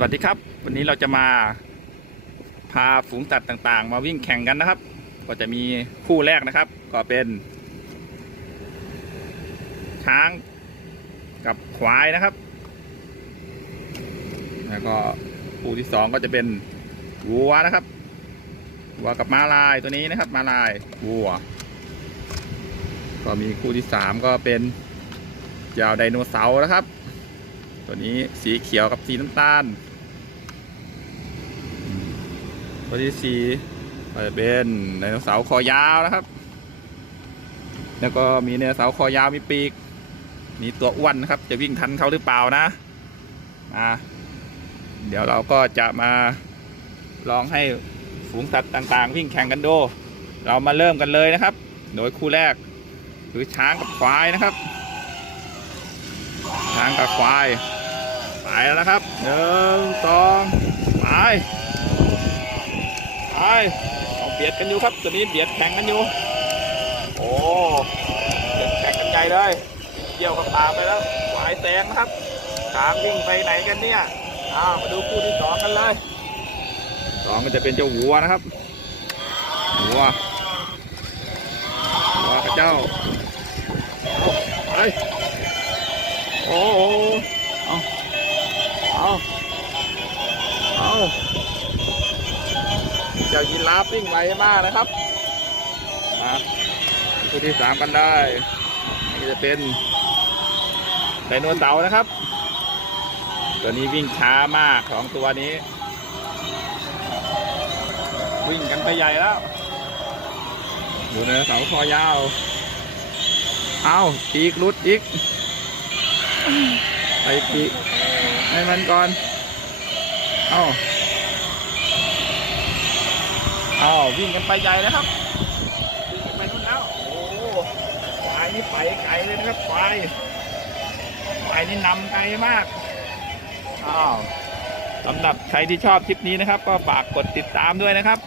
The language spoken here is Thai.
สวัสดีครับ วันนี้เราจะมาพาฝูงสัตว์ต่างๆ มาวิ่งแข่งกันนะครับ ก็จะมีคู่แรกนะครับ ก็เป็น ช้างกับควายนะครับ แล้วก็คู่ที่สองก็จะเป็นวัวนะครับวัวกับม้าลายตัวนี้นะครับม้าลายวัว ก็มีคู่ที่สามก็เป็นยาวไดโนเสาร์นะครับ ตัวนี้สีเขียวกับสีน้ำตาล ตัวที่สี่ก็จะเป็นไดโนเสาร์คอยาวนะครับ แล้วก็มีไดโนเสาร์คอยาวมีปีก มีตัวอ้วนนะครับ จะวิ่งทันเขาหรือเปล่านะมาเดี๋ยวเราก็จะมาลองให้ฝูงสัตว์ต่างๆ วิ่งแข่งกันดูเรามาเริ่มกันเลยนะครับ โดยคู่แรกคือช้างกับควายนะครับ ช้างกับควาย ไปแล้วนะครับหนึ่งสองไป ไปเอาเบียดกันอยู่ครับตัวนี้เบียดแข่งกันอยู่โอ้เบียดแข่งกันใหญ่เลยเกี่ยวกับตามไปแล้วควายแซงนะครับช้างวิ่งไปไหนกันเนี่ยอ้าวมาดูคู่ที่สองกันเลยสองก็จะเป็นเจ้าวัวนะครับวัววัวกับเจ้าไปโอ้เอาเอาเอา จ้ายีราฟวิ่งไวมากนะครับมาคู่ที่สามกันได้นี่จะเป็นไดโนเสาร์นะครับ ตัวนี้วิ่งช้ามากของตัวนี้ วิ่งกันไปใหญ่แล้วดูไดโนเสาคอยาว เอาอีกรุดอีกไปปีกให้มันก่อน เอา อ้าววิ่งกันไปใหญ่แล้วครับวิ่งกันไปนู่นแล้วโอ้ควายนี่ไปไกลเลยนะครับควายควายนี่นำไกลมากอ้าวสำหรับใครที่ชอบคลิปนี้นะครับ ก็ฝากกดติดตามด้วยนะครับ